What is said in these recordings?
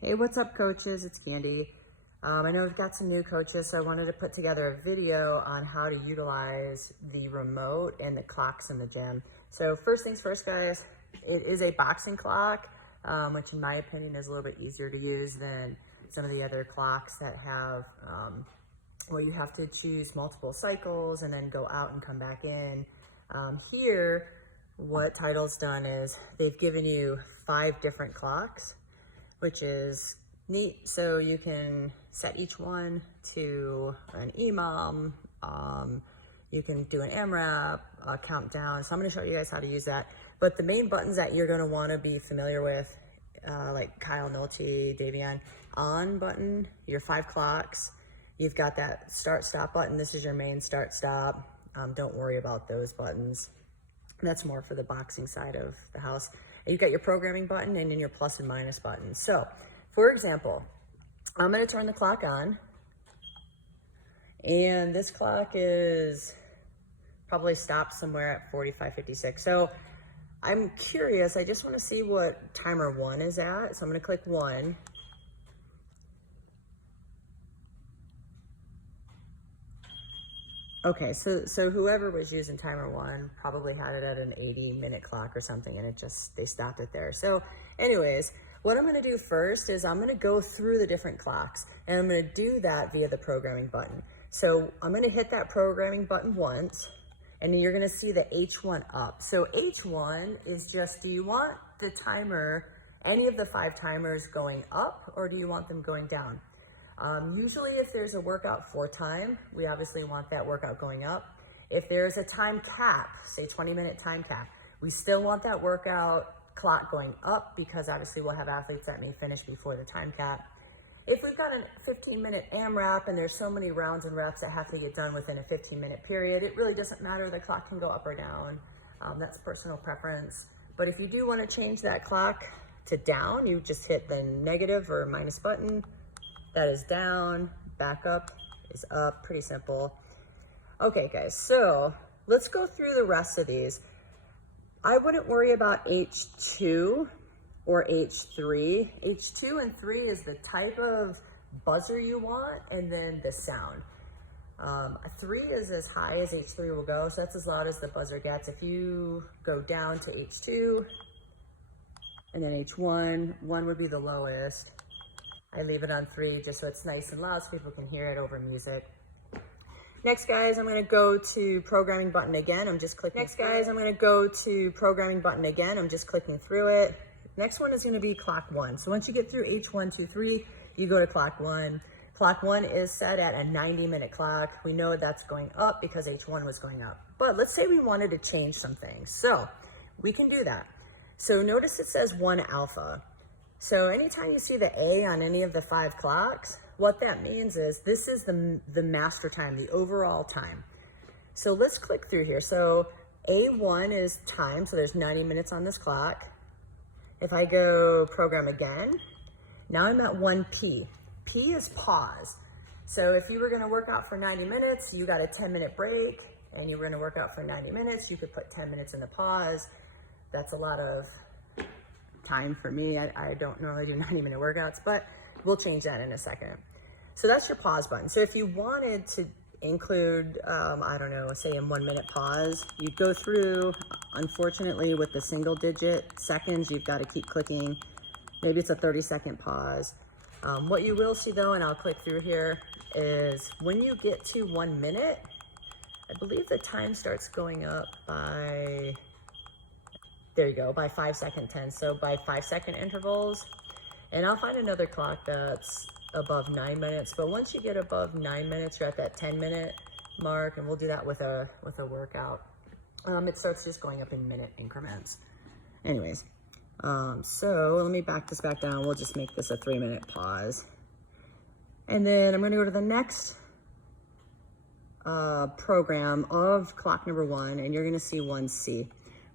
Hey, what's up, coaches? It's Candy. I know we've got some new coaches, so I wanted to put together a video on how to utilize the remote and the clocks in the gym. So first things first, guys, it is a boxing clock, which in my opinion is a little bit easier to use than some of the other clocks that have, well, you have to choose multiple cycles and then go out and come back in. Here, what Title's done is they've given you 5 different clocks, which is neat. So you can set each one to an EMOM, you can do an AMRAP, a countdown. So I'm gonna show you guys how to use that. But the main buttons that you're gonna wanna be familiar with, like Kyle Nolte, Davion, on button, your 5 clocks. You've got that start stop button. This is your main start stop. Don't worry about those buttons. That's more for the boxing side of the house. And you've got your programming button and then your plus and minus button. So for example, I'm gonna turn the clock on, and this clock is probably stopped somewhere at 45:56. So I'm curious, I just wanna see what timer 1 is at. So I'm gonna click 1. Okay, so whoever was using timer 1 probably had it at an 80-minute clock or something, and they stopped it there. So anyways, what I'm gonna do first is I'm gonna go through the different clocks, and I'm gonna do that via the programming button. So I'm gonna hit that programming button once, and then you're gonna see the H1 up. So H1 is just, do you want the timer, any of the 5 timers going up, or do you want them going down? Usually if there's a workout for time, we obviously want that workout going up. If there's a time cap, say 20-minute time cap, we still want that workout clock going up, because obviously we'll have athletes that may finish before the time cap. If we've got a 15-minute AMRAP and there's so many rounds and reps that have to get done within a 15-minute period, it really doesn't matter. The clock can go up or down. That's personal preference. But if you do want to change that clock to down, you just hit the negative or minus button. That is down, back up is up, pretty simple. Okay guys, so let's go through the rest of these. I wouldn't worry about H2 or H3. H2 and 3 is the type of buzzer you want, and then the sound. 3 is as high as H3 will go, so that's as loud as the buzzer gets. If you go down to H2, and then H1, 1 would be the lowest. I leave it on 3 just so it's nice and loud so people can hear it over music. Next, guys, I'm gonna go to programming button again. I'm just clicking. Next, guys, I'm gonna go to programming button again. I'm just clicking through it. Next one is gonna be clock 1. So once you get through H1, 2, 3, you go to clock 1. Clock 1 is set at a 90-minute clock. We know that's going up because H1 was going up. But let's say we wanted to change some things. So we can do that. So notice it says 1 alpha. So anytime you see the A on any of the 5 clocks, what that means is this is the master time, the overall time. So let's click through here. So A1 is time, so there's 90 minutes on this clock. If I go program again, now I'm at 1P. P is pause. So if you were gonna work out for 90 minutes, you got a 10-minute break, and you were gonna work out for 90 minutes, you could put 10 minutes in the pause. That's a lot of time for me. I don't normally do 90-minute workouts, but we'll change that in a second. So that's your pause button. So if you wanted to include, I don't know, say in 1-minute pause, you go through, unfortunately with the single-digit seconds, you've got to keep clicking. Maybe it's a 30-second pause. What you will see though, and I'll click through here, is when you get to 1 minute, I believe the time starts going up by, there you go, by 5-second 10. So by 5-second intervals, and I'll find another clock that's above 9 minutes. But once you get above 9 minutes, you're at that 10-minute mark, and we'll do that with a workout. It starts just going up in minute increments. Anyways, so let me back this back down. We'll just make this a 3-minute pause. And then I'm gonna go to the next program of clock number 1, and you're gonna see 1C.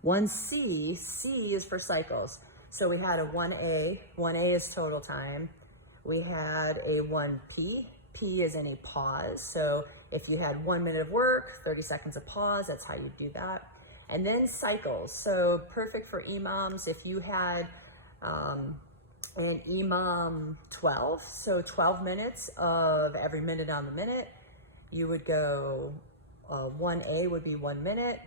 1C, C is for cycles. So we had a 1A, 1A is total time. We had a 1P, P is any pause. So if you had 1 minute of work, 30 seconds of pause, that's how you do that. And then cycles, so perfect for EMOMs. If you had and EMOM 12. So 12 minutes of every minute on the minute. You would go 1A would be 1 minute.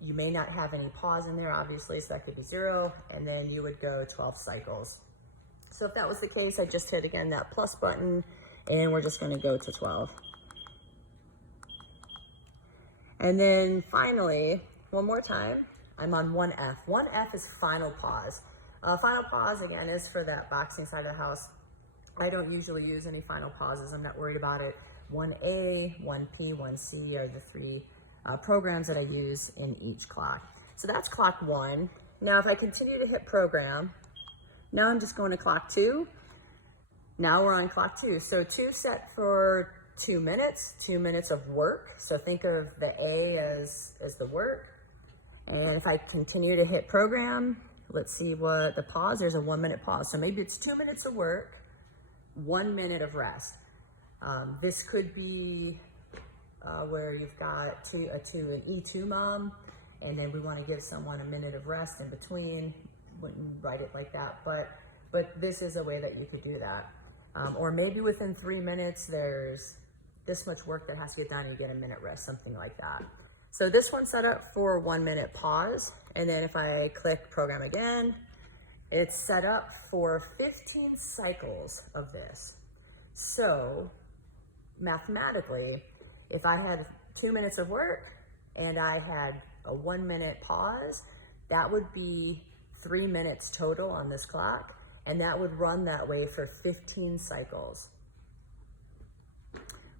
You may not have any pause in there, obviously, so that could be 0. And then you would go 12 cycles. So if that was the case, I just hit again that plus button, and we're just gonna go to 12. And then finally, one more time, I'm on 1F. 1F is final pause. Final pause, again, is for that boxing side of the house. I don't usually use any final pauses. I'm not worried about it. 1A, 1P, 1C are the 3 programs that I use in each clock. So that's clock 1. Now, if I continue to hit program, now I'm just going to clock 2. Now we're on clock 2. So 2 set for 2 minutes, 2 minutes of work. So think of the A as the work. And if I continue to hit program, let's see what the pause, there's a 1 minute pause. So maybe it's 2 minutes of work, 1 minute of rest. This could be where you've got an E2 mom, and then we want to give someone a minute of rest in between. Wouldn't write it like that, but this is a way that you could do that. Or maybe within 3 minutes, there's this much work that has to get done, you get a minute rest, something like that. So this one's set up for 1 minute pause. And then if I click program again, it's set up for 15 cycles of this. So mathematically, if I had 2 minutes of work and I had a 1 minute pause, that would be 3 minutes total on this clock. And that would run that way for 15 cycles,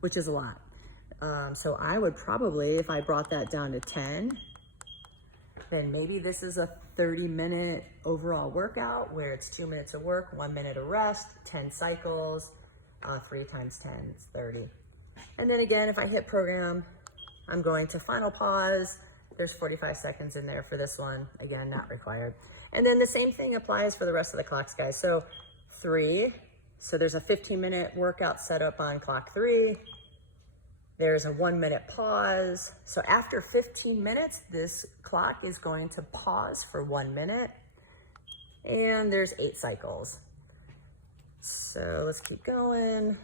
which is a lot. So I would probably, if I brought that down to 10, then maybe this is a 30-minute overall workout where it's 2 minutes of work, 1 minute of rest, 10 cycles, 3 times 10 is 30. And then again, if I hit program, I'm going to final pause. There's 45 seconds in there for this one. Again, not required. And then the same thing applies for the rest of the clocks, guys. So 3, so there's a 15-minute workout set up on clock 3. There's a 1 minute pause. So after 15 minutes, this clock is going to pause for 1 minute. And there's 8 cycles. So let's keep going.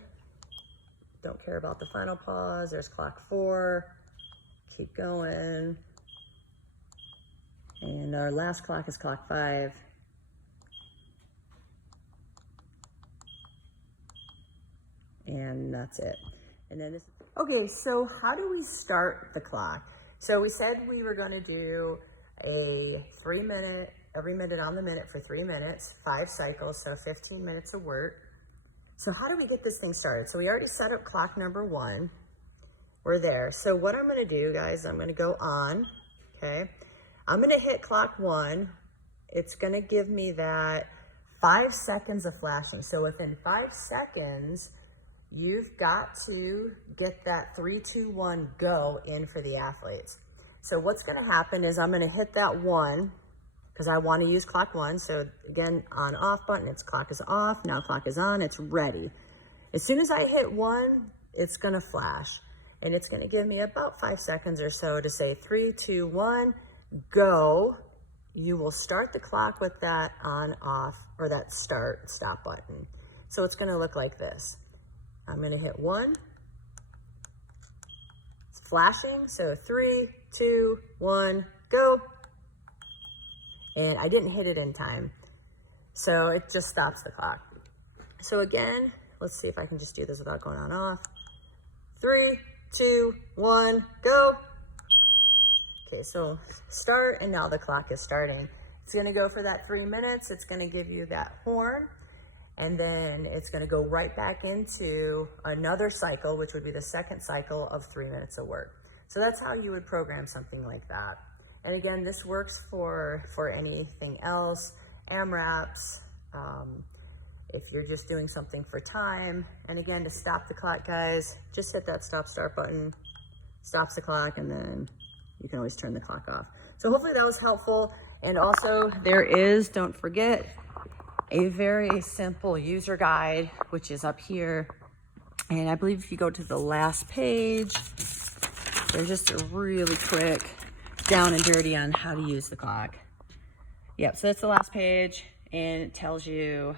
Don't care about the final pause. There's clock 4. Keep going. And our last clock is clock 5. And that's it. And then this. Okay, so how do we start the clock? So we said we were going to do a 3 minute, every minute on the minute for 3 minutes, 5 cycles, so 15 minutes of work. So how do we get this thing started? So we already set up clock number 1. We're there. So what I'm going to do, guys, I'm going to go on, okay? I'm going to hit clock 1. It's going to give me that 5 seconds of flashing. So within 5 seconds, you've got to get that 3, 2, 1 go in for the athletes. So what's going to happen is I'm going to hit that 1 because I want to use clock 1. So again, on off button, it's clock is off. Now clock is on. It's ready. As soon as I hit 1, it's going to flash. And it's going to give me about 5 seconds or so to say 3, 2, 1, go. You will start the clock with that on, off, or that start, stop button. So it's going to look like this. I'm going to hit 1. It's flashing. So 3, 2, 1, go. And I didn't hit it in time. So it just stops the clock. So again, let's see if I can just do this without going on off. 3, 2, 1, go. Okay, so start, and now the clock is starting. It's going to go for that 3 minutes. It's going to give you that horn. And then it's going to go right back into another cycle, which would be the second cycle of 3 minutes of work. So that's how you would program something like that. And again, this works for anything else, AMRAPs, if you're just doing something for time. And again, to stop the clock, guys, just hit that stop start button, stops the clock, and then you can always turn the clock off. So hopefully that was helpful. And also there is, don't forget, a very simple user guide, which is up here. And I believe if you go to the last page, there's just a really quick down and dirty on how to use the clock. Yep, so that's the last page, and it tells you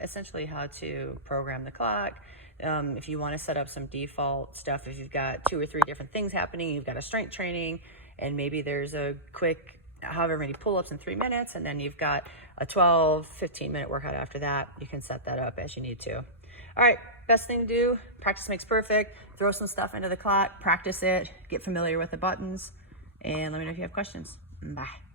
essentially how to program the clock. If you want to set up some default stuff, if you've got 2 or 3 different things happening, you've got a strength training, and maybe there's a quick however many pull-ups in 3 minutes, and then you've got a 15-minute workout after that, you can set that up as you need to. All right, best thing to do, practice makes perfect. Throw some stuff into the clock, practice it, get familiar with the buttons, and let me know if you have questions. Bye.